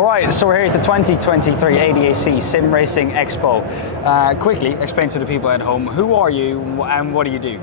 All right, so we're here at the 2023 ADAC Sim Racing Expo. Quickly explain to the people at home, who are you and what do you do?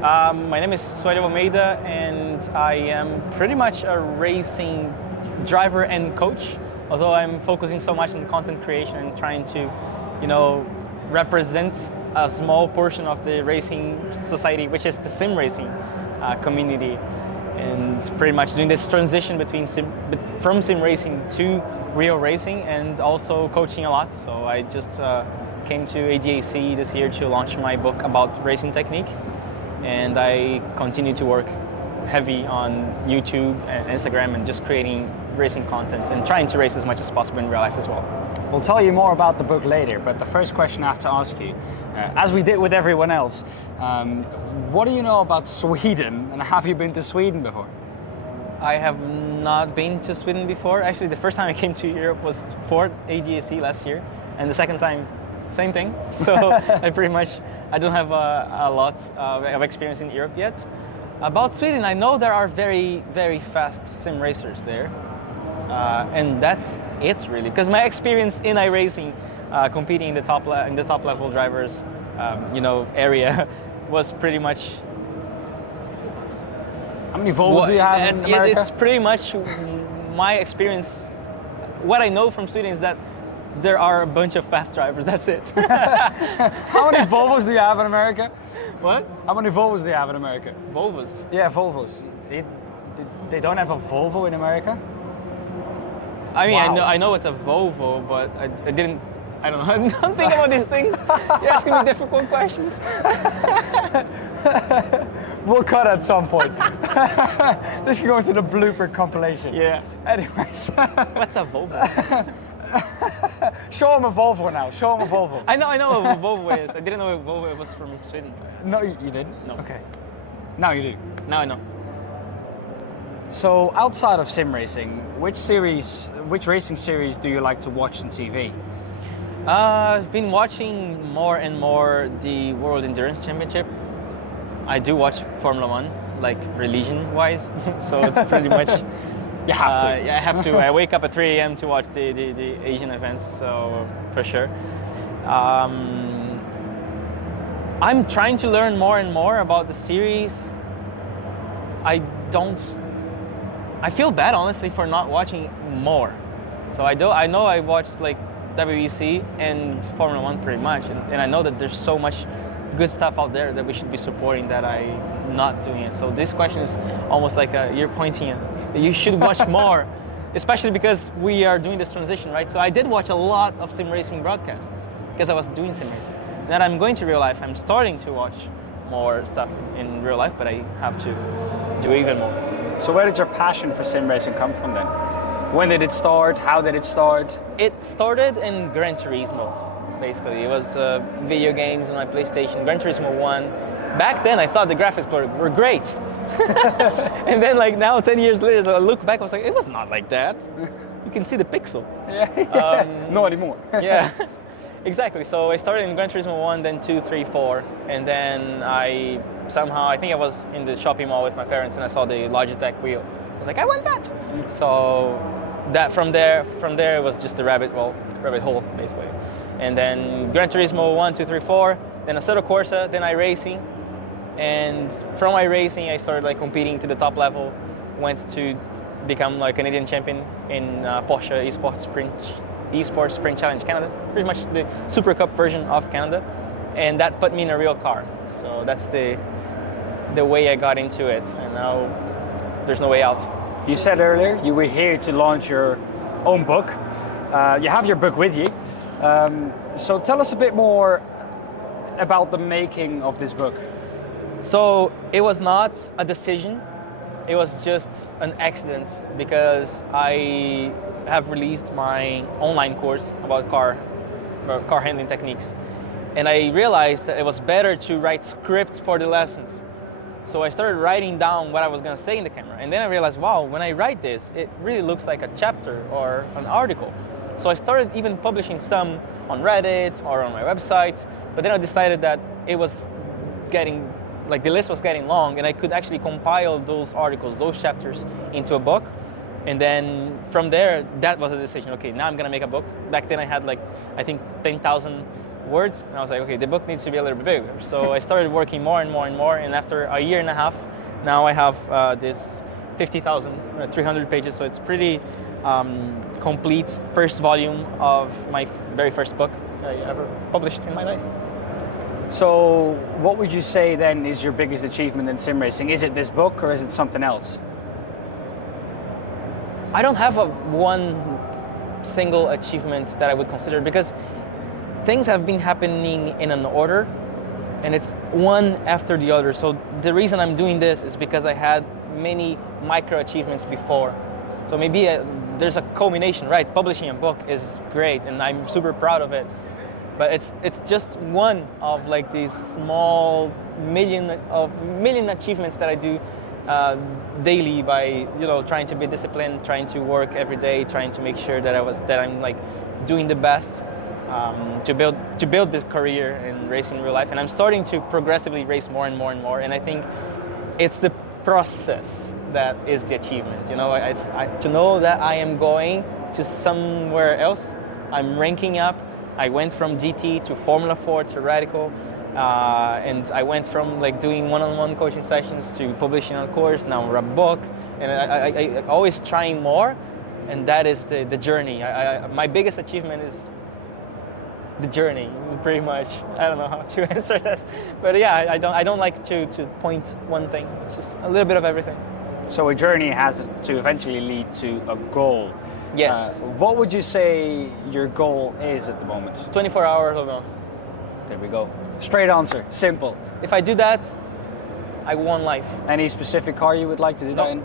My name is SUELLIO ALMEIDA and I am pretty much a racing driver and coach, although I'm focusing so much on content creation and trying to, represent a small portion of the racing society, which is the sim racing community, and pretty much doing this transition from sim racing to real racing, and also coaching a lot. So I just came to ADAC this year to launch my book about racing technique, and I continue to work heavy on YouTube and Instagram and just creating racing content and trying to race as much as possible in real life as well. We'll tell you more about the book later, but the first question I have to ask you, as we did with everyone else, what do you know about Sweden, and have you been to Sweden before? I have not been to Sweden before. Actually, the first time I came to Europe was for ADAC last year, and the second time, same thing. So I don't have a lot of experience in Europe yet. About Sweden, I know there are very, very fast sim racers there. And that's it really, because my experience in iRacing, competing in the top level drivers, area, was pretty much. How many Volvos do you have in America? It's pretty much my experience. What I know from Sweden is that there are a bunch of fast drivers. That's it. How many Volvos do you have in America? What? How many Volvos do you have in America? Volvos? Yeah, Volvos. They don't have a Volvo in America? I mean, Wow. I know it's a Volvo, but I don't think about these things. You're asking me difficult questions. We'll cut at some point. This can go into the blooper compilation. Yeah. Anyways. What's a Volvo? Show him a Volvo now. Show him a Volvo. I know what a Volvo is. I didn't know a Volvo was from Sweden. No, you didn't? No. Okay. Now you do. Now I know. So outside of sim racing, which racing series do you like to watch on TV? I've been watching more and more the World Endurance Championship. I do watch Formula 1, like religion-wise, so it's pretty much. You have to. Yeah, I have to. I wake up at 3 a.m. to watch the Asian events, so for sure. I'm trying to learn more and more about the series. I feel bad, honestly, for not watching more. So I know I watched like WEC and Formula 1 pretty much, and I know that there's so much good stuff out there that we should be supporting that I'm not doing it. So this question is almost like you're pointing at that you should watch more, especially because we are doing this transition, right? So I did watch a lot of sim racing broadcasts because I was doing sim racing. Then I'm going to real life. I'm starting to watch more stuff in real life, but I have to do even more. So where did your passion for sim racing come from then? When did it start? How did it start? It started in Gran Turismo, basically. It was video games on my PlayStation, Gran Turismo 1. Back then I thought the graphics were great. And then like now, 10 years later, so I look back, I was like, it was not like that. You can see the pixel. Yeah. Not anymore. Yeah, exactly. So I started in Gran Turismo 1, then 2, 3, 4, and then I think I was in the shopping mall with my parents and I saw the Logitech wheel. I was like, I want that. So that from there it was just a rabbit hole basically. And then Gran Turismo 1, 2, 3, 4, then Assetto Corsa, then iRacing. And from iRacing I started like competing to the top level, went to become like Canadian champion in Porsche Esports Spring Challenge Canada, pretty much the Super Cup version of Canada. And that put me in a real car. So that's the way I got into it, and now there's no way out. You said earlier you were here to launch your own book. You have your book with you. So tell us a bit more about the making of this book. So it was not a decision, it was just an accident, because I have released my online course about car handling techniques. And I realized that it was better to write scripts for the lessons. So I started writing down what I was going to say in the camera. And then I realized, wow, when I write this, it really looks like a chapter or an article. So I started even publishing some on Reddit or on my website. But then I decided that it was the list was getting long, and I could actually compile those articles, those chapters into a book. And then from there, that was a decision. Okay, now I'm gonna make a book. Back then I had like, I think 10,000 words. And I was like, okay, the book needs to be a little bit bigger. So I started working more and more and more. And after a year and a half, now I have this 50,300 pages. So it's pretty complete first volume of my very first book I ever published in my life. So what would you say then is your biggest achievement in sim racing? Is it this book or is it something else? I don't have one single achievement that I would consider, because things have been happening in an order and it's one after the other. So the reason I'm doing this is because I had many micro achievements before. So maybe there's a culmination, right? Publishing a book is great and I'm super proud of it. But it's just one of like these small million achievements that I do daily by trying to be disciplined, trying to work every day, trying to make sure that I'm like doing the best to build this career in racing in real life. And I'm starting to progressively race more and more and more. And I think it's the process that is the achievement. To know that I am going to somewhere else. I'm ranking up. I went from GT to Formula 4 to Radical, and I went from like doing one-on-one coaching sessions to publishing a course, now a book, and I always trying more, and that is the journey. My biggest achievement is the journey, pretty much. I don't know how to answer this, but yeah, I don't like to point one thing. It's just a little bit of everything. So a journey has to eventually lead to a goal. Yes. What would you say your goal is at the moment? 24 hours ago. There we go. Straight answer, simple. If I do that, I won life. Any specific car you would like to do that in?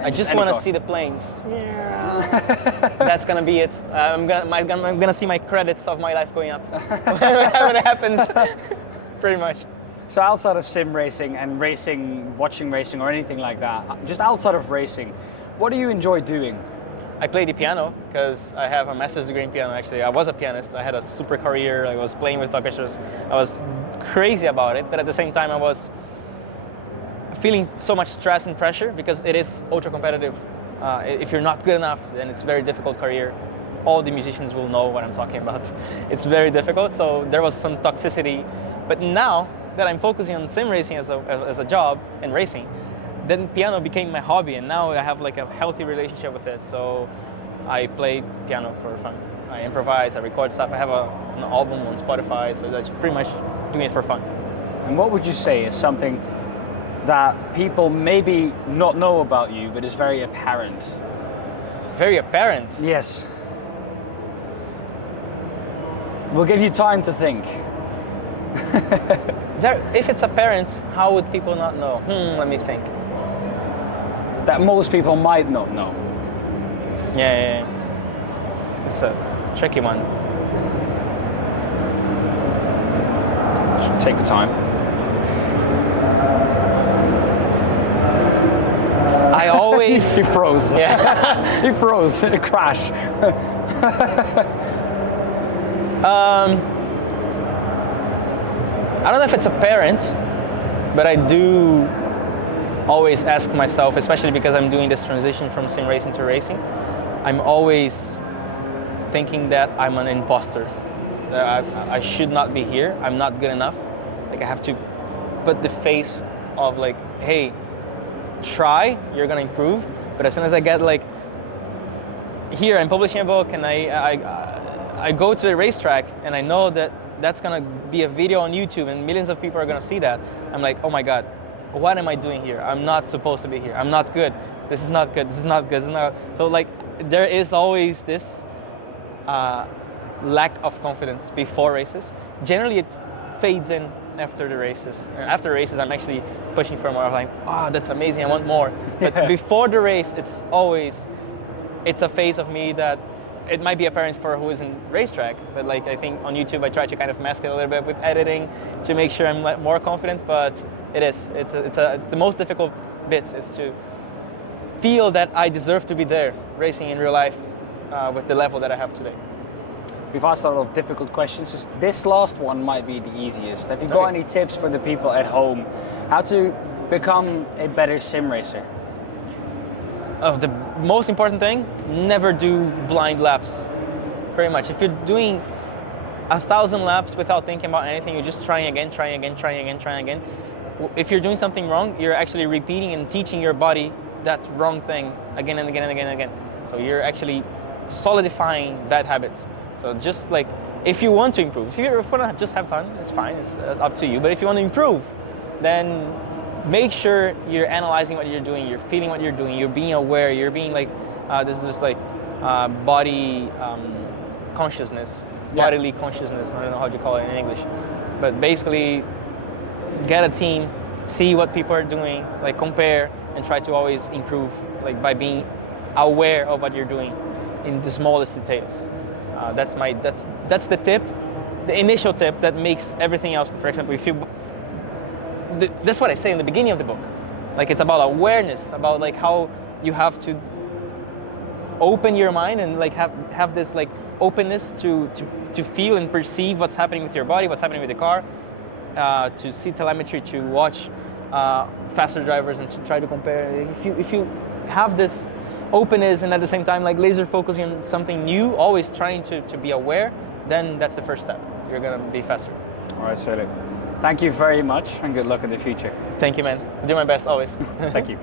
I just want to see the planes. Yeah. That's gonna be it. I'm gonna see my credits of my life going up when it happens. Pretty much. So outside of sim racing and racing, watching racing or anything like that, just outside of racing, what do you enjoy doing? I play the piano because I have a master's degree in piano. Actually, I was a pianist. I had a super career. I was playing with orchestras. I was crazy about it, but at the same time, I was feeling so much stress and pressure because it is ultra competitive. If you're not good enough, then it's a very difficult career. All the musicians will know what I'm talking about. It's very difficult, so there was some toxicity. But now that I'm focusing on sim racing as a job and racing, then piano became my hobby, and now I have like a healthy relationship with it. So I play piano for fun. I improvise, I record stuff. I have an album on Spotify, so that's pretty much doing it for fun. And what would you say is something that people maybe not know about you, but is very apparent? Very apparent? Yes. We'll give you time to think. If it's apparent, how would people not know? Let me think. That most people might not know. Yeah. It's a tricky one. Just take your time. I always... He froze. Yeah. He froze. A crash. I don't know if it's apparent, but I do always ask myself, especially because I'm doing this transition from sim racing to racing, I'm always thinking that I'm an imposter. That I should not be here. I'm not good enough. Like I have to put the face of like, hey, try, you're gonna improve. But as soon as I get like, here I'm publishing a book and I go to the racetrack and I know that that's gonna be a video on YouTube and millions of people are gonna see that. I'm like, oh my God, what am I doing here? I'm not supposed to be here. I'm not good. This is not good. This is not good. This is not. So like, there is always this lack of confidence before races. Generally, it fades in after the races. And after races, I'm actually pushing for more. I'm like, oh, that's amazing. I want more. But before the race, it's a phase of me that it might be apparent for who is in racetrack, but like I think on YouTube I try to kind of mask it a little bit with editing to make sure I'm more confident. But it's the most difficult bit is to feel that I deserve to be there racing in real life with the level that I have today. We've asked a lot of difficult questions. This last one might be the easiest. Have you got any tips for the people at home how to become a better sim racer? the most important thing, never do blind laps. Pretty much. If you're doing 1,000 laps without thinking about anything, you're just trying again. If you're doing something wrong, you're actually repeating and teaching your body that wrong thing again and again and again and again. So you're actually solidifying bad habits. So just like, if you want to improve, if you want to just have fun, it's fine, it's up to you. But if you want to improve, then make sure you're analyzing what you're doing, you're feeling what you're doing, you're being aware, you're being like, this is like body consciousness, bodily consciousness, I don't know how you call it in English. But basically, get a team, see what people are doing, like compare, and try to always improve, like by being aware of what you're doing in the smallest details. That's the tip, the initial tip that makes everything else. For example, if you, that's what I say in the beginning of the book. Like, it's about awareness, about like how you have to open your mind and like have this like openness to feel and perceive what's happening with your body, what's happening with the car, to see telemetry, to watch faster drivers and to try to compare. If you have this openness and at the same time like laser focusing on something new, always trying to be aware, then that's the first step. You're gonna be faster. All right, Suelli. Thank you very much and good luck in the future. Thank you, man. I do my best always. Thank you.